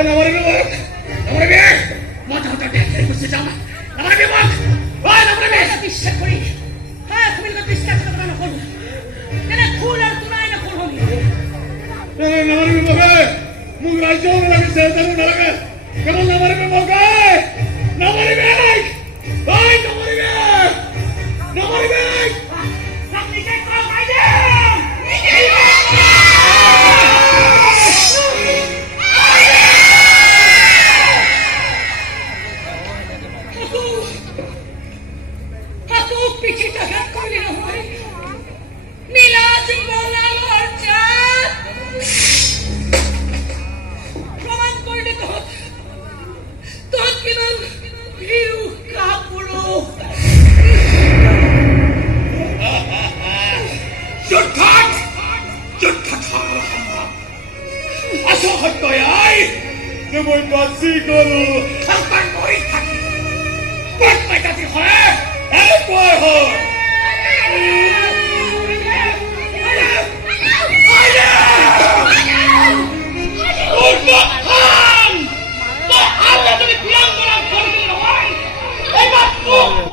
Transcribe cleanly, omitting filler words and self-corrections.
নামাৰিবি মোক নামাৰিবি মই তহঁতৰ দেশে গুচি যাম নামাৰিবি মোক নামাৰিবি বিশ্বাস কৰি তুমি বিশ্বাসঘাতকতা নকৰো তেনে খুল আৰু তোলাই নকৰো নামাৰিবি মোক ৰাজ্যও নালাগে চেহেতানো নালাগে কেৱল নামাৰিবি মোক নামাৰিবি নামাৰিবি মই বাচি গলো মৰি থাকি হয়